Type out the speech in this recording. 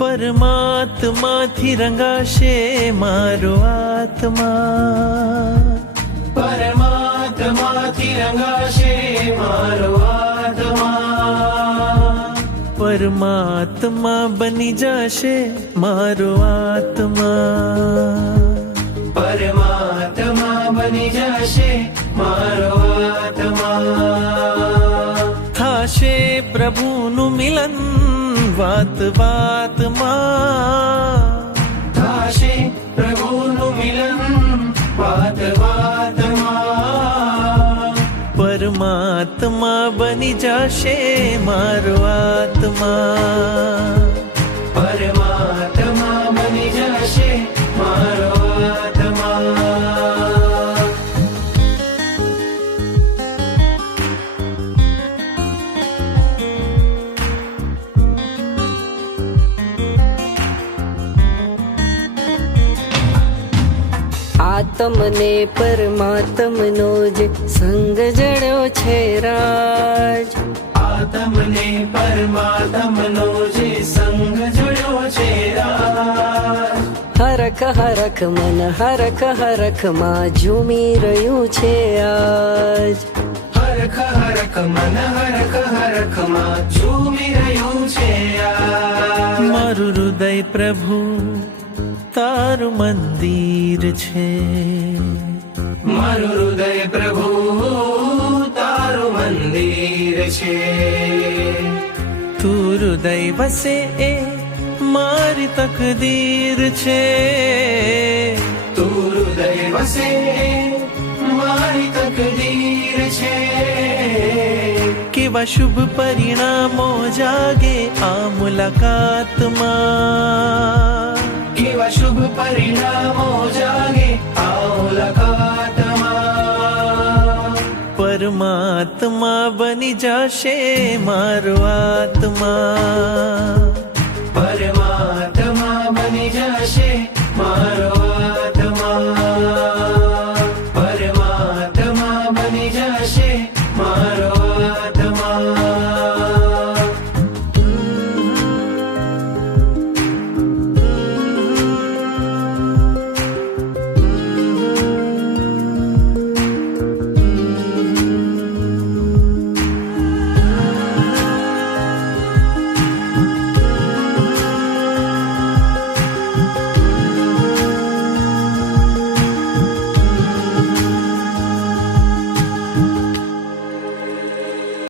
પરમાત્માથી રંગાશે મારો આત્મા, પરમાત્માથી રંગાશે મારો આત્મા, પરમાત્મા બની જશે મારો આત્મા, પરમાત્મા બની જશે મારો આત્મા. થાશે પ્રભુનું મિલન વાત વાતમાં, થાશે પ્રભુનું મિલન વાત વાતમાં, પરમાત્મા બની જશે મારો આત્મા, પરમાત્મા બની જશે મારો આત્મા. આત્મને પરમાત્મનો જે સંગ જડ્યો છે રાજ, આત્મને પરમાત્મનો જે સંગ જોડ્યો છે રાજ, હરખ હરખ મન હરખ હરખ માં ઝૂમી રહ્યું છે આજ, હરખ હરખ મન હરખ હરખ માં ઝૂમી રહ્યું છે આજ. મારું હૃદય પ્રભુ તારું મંદિર છે, મારું હૃદય પ્રભુ તારું મંદિર છે, તું હૃદય વસે એ મારી તકદીર છે, તું હૃદય વસે મારી તકદીર છે. કેવા શુભ પરિણામો જાગે આ મુલાકાતમાં, કેવા શુભ પરિણામો જાગે આ મુલાકાતમાં, પરમાત્મા બની જશે મારો આત્મા,